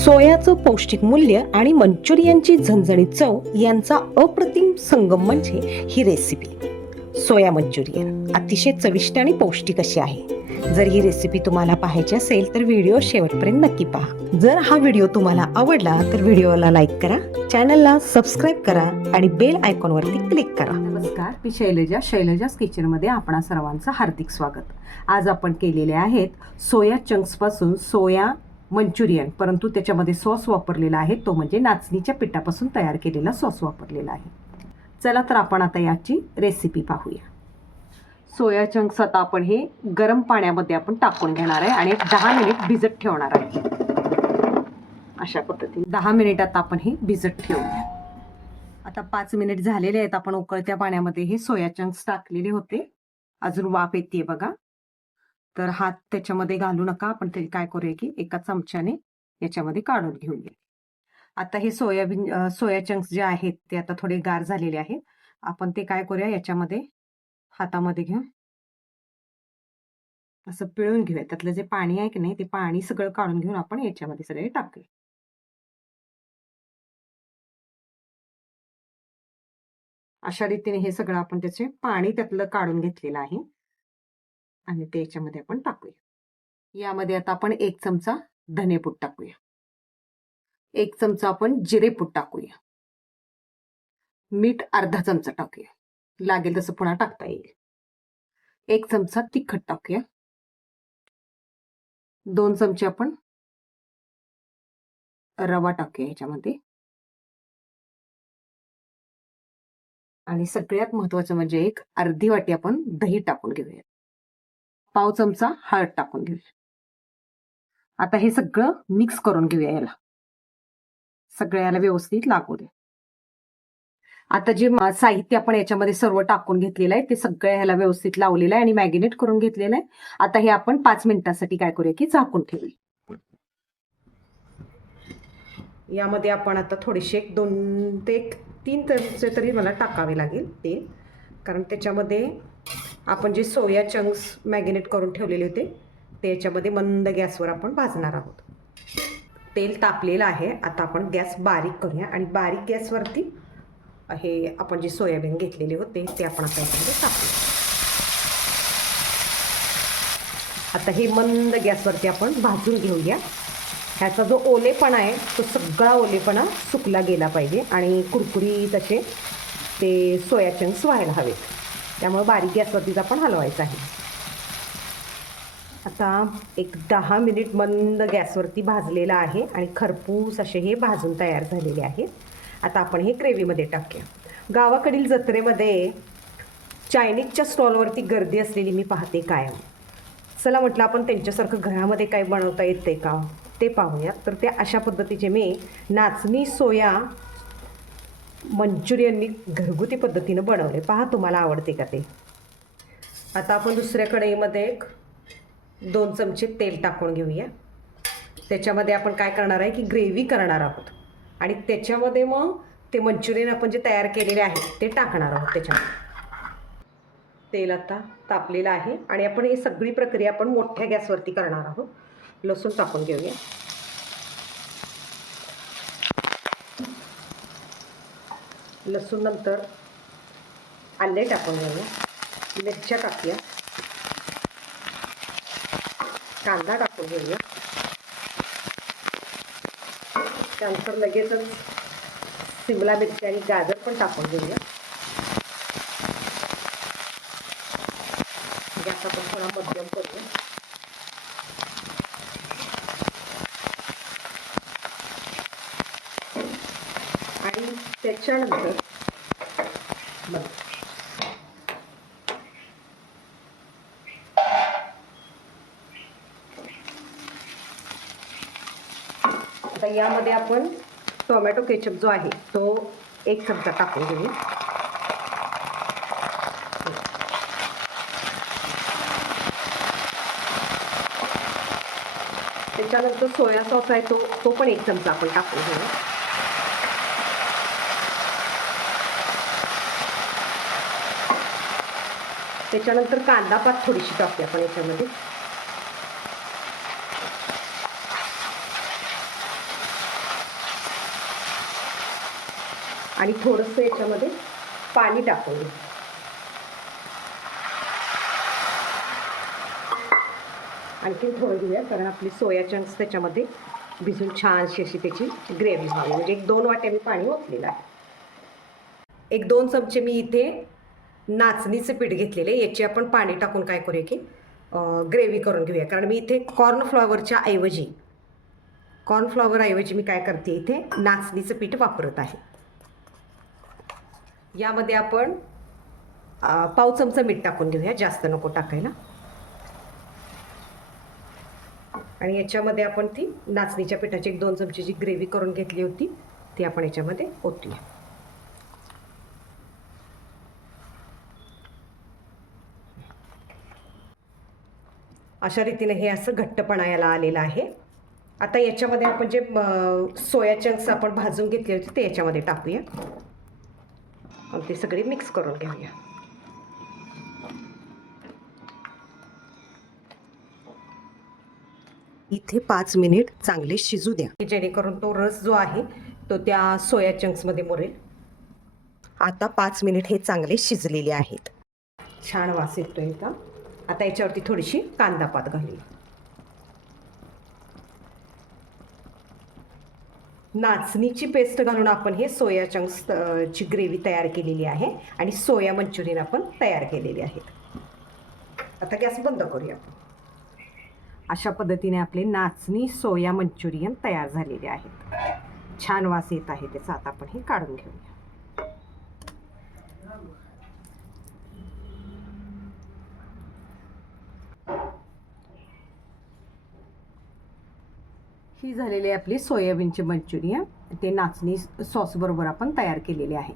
सोयाचं पौष्टिक मूल्य आणि मंचुरियनची झणझणीत चव यांचा अप्रतिम संगम म्हणजे ही रेसिपी सोया मंचुरियन. अतिशय चविष्ट आणि पौष्टिक अशी आहे. जर ही रेसिपी तुम्हाला पाहायची असेल तर व्हिडिओ शेवटपर्यंत नक्की पहा. जर हा व्हिडिओ तुम्हाला आवडला तर व्हिडिओला लाईक करा, चॅनलला सबस्क्राईब करा आणि बेल आयकॉनवरती क्लिक करा. नमस्कार, मी शैलजाज किचनमध्ये आपणा सर्वांचं हार्दिक स्वागत. आज आपण केलेले आहेत सोया चंक्सपासून सोया मंचुरियन, परंतु त्याच्यामध्ये सॉस वापरलेला आहे तो म्हणजे नाचणीच्या पिठापासून तयार केलेला सॉस वापरलेला आहे. चला तर आपण आता याची रेसिपी पाहूया. सोया चंक्स आता आपण हे गरम पाण्यामध्ये आपण टाकून घेणार आहे आणि 10 मिनिट भिजत ठेवणार आहे. अशा पद्धतीने 10 मिनिट आता आपण हे भिजत ठेवूया. आता 5 मिनिट झालेले आहेत. आपण उकळत्या पाण्यामध्ये हे सोया चंक्स टाकलेले होते. अजून वाफ येते बघा. तर हात त्याच्यामध्ये घालू नका. आपण ते काय करूया की एका चमच्याने याच्यामध्ये काढून घेऊया. आता हे सोया चंक्स जे आहेत ते आता थोडे गार झालेले आहेत. आपण ते काय करूया, याच्यामध्ये हातामध्ये घेऊन असं पिळून घेऊया. त्यातलं जे पाणी आहे की नाही ते पाणी सगळं काढून घेऊन आपण याच्यामध्ये सगळे टाकूया. अशा रीतीने हे सगळं आपण त्याचे पाणी त्यातलं काढून घेतलेलं आहे आणि ते याच्यामध्ये आपण टाकूया. यामध्ये आता आपण 1 चमचा धनेपूड टाकूया, 1 चमचा आपण जिरेपूड टाकूया, मीठ अर्धा चमचा टाकूया, लागेल तसं पुन्हा टाकता येईल. 1 चमचा तिखट टाकूया, 2 चमचे आपण रवा टाकूया ह्याच्यामध्ये आणि सगळ्यात महत्वाचं म्हणजे एक अर्धी वाटी आपण दही टाकून घेऊया, पाव चमचा हळद टाकून घेऊया. आता हे सगळं मिक्स करून घेऊया. याला सगळ्याला व्यवस्थित लागू दे. आता जे साहित्य आपण याच्यामध्ये सर्व टाकून घेतलेलं आहे ते सगळं ह्याला व्यवस्थित लावलेलं आहे आणि मॅगिनेट करून घेतलेलं आहे. आता हे आपण 5 मिनिटांसाठी काय करूया की झाकून ठेवूया. यामध्ये आपण आता थोडेसे 2 ते 3 चमचे तरी मला टाकावे लागेल तेल, कारण त्याच्यामध्ये आपण जे सोया चंक्स मॅगिनेट करून ठेवलेले होते ते याच्यामध्ये मंद गॅसवर आपण भाजणार आहोत. तेल तापलेलं आहे. आता आपण गॅस बारीक करूया आणि बारीक गॅसवरती हे आपण जे सोयाबीन घेतलेले होते ते आपण आता याच्यामध्ये टाकूया. आता हे मंद गॅसवरती आपण भाजून घेऊया. ह्याचा जो ओलेपणा आहे तो सगळा ओलेपणा सुकला गेला पाहिजे आणि कुरकुरीत असे ते सोया चंक्स व्हायला हवेत. त्यामुळे बारीक गॅसवरतीच आपण हलवायचं आहे. आता एक 10 मिनिट मंद गॅसवरती भाजलेला आहे आणि खरपूस असे हे भाजून तयार झालेले आहेत. आता आपण हे ग्रेव्हीमध्ये टाकूया. गावाकडील जत्रेमध्ये चायनीजच्या स्टॉलवरती गर्दी असलेली मी पाहते कायम. चला म्हटलं आपण त्यांच्यासारखं घरामध्ये काय बनवता येते का ते पाहूया. तर त्या अशा पद्धतीचे मी नाचणी सोया मंचुरियन मी घरगुती पद्धतीनं बनवले. पहा तुम्हाला आवडते का ते. आता आपण दुसऱ्या कढईमध्ये 2 चमचे तेल टाकून घेऊया. त्याच्यामध्ये आपण काय करणार आहे की ग्रेव्ही करणार आहोत आणि त्याच्यामध्ये मग ते मंचुरियन आपण जे तयार केलेले आहे ते टाकणार आहोत. त्याच्यामध्ये तेल आता तापलेलं आहे आणि आपण ही सगळी प्रक्रिया आपण मोठ्या गॅसवरती करणार आहोत. लसूण टाकून घेऊया. लसूण नंतर आले टाकून घेऊया, मिरच्या टाकूया, कांदा टाकून घेऊया. त्यानंतर लगेचच शिमला मिरची आणि गाजर पण टाकून घेऊया. गॅस आपण थोडा मध्यम करूया. आणि त्याच्यानंतर आता यामध्ये आपण टोमॅटो केचप जो आहे तो 1 चमचा टाकून घेऊया. त्याच्यानंतर सोया सॉस आहे तो पण 1 चमचा आपण टाकून घेऊया. त्याच्यानंतर कांदा पात थोडीशी टाकूया आपण याच्यामध्ये. आणि थोडंसं याच्यामध्ये पाणी टाकून घेऊ. आणखी थोडं घेऊया, कारण आपली सोया चंक्स त्याच्यामध्ये भिजून छानशी अशी त्याची ग्रेव्ही व्हावी. म्हणजे 1-2 वाट्या मी पाणी ओतलेलं आहे. 1-2 चमचे मी इथे नाचणीचं पीठ घेतलेले. याची आपण पाणी टाकून काय करूया की ग्रेव्ही करून घेऊया. कारण मी इथे कॉर्नफ्लॉवरच्या ऐवजी मी काय करते, इथे नाचणीचं पीठ वापरत आहे. यामध्ये आपण पाव चमचा मीठ टाकून घेऊया, जास्त नको टाकायला. आणि याच्यामध्ये आपण ती नाचणीच्या पिठाची 1-2 चमचे जी ग्रेव्ही करून घेतली होती ती आपण याच्यामध्ये ओतूया. अशा रीतीने हे असं घट्टपणा याला आलेलं आहे. आता याच्यामध्ये आपण जे सोया चंक्स आपण भाजून घेतले होते ते याच्यामध्ये टाकूया आणि ते सगळे मिक्स करून घेऊया. इथे 5 मिनिट चांगले शिजू द्या, जेणेकरून तो रस जो आहे तो त्या सोया चंक्समध्ये मुरेल. आता 5 मिनिट हे चांगले शिजलेले आहेत. छान वास येतोय का. आता याच्यावरती थोडीशी कांदा पात घालूया. नाचणीची पेस्ट घालून आपण हे सोया चंक्स ची ग्रेव्ही तयार केलेली आहे आणि सोया मंचुरियन आपण तयार केलेले आहेत. आता गॅस बंद करूया. अशा पद्धतीने आपले नाचणी सोया मंचुरियन तयार झालेले आहेत. छान वास येत आहे त्याचा. आता आपण हे काढून घेऊया. ही झालेली आपली सोयाबीनची मंचुरियन ते नाचणी सॉस बरोबर आपण तयार केलेले आहे.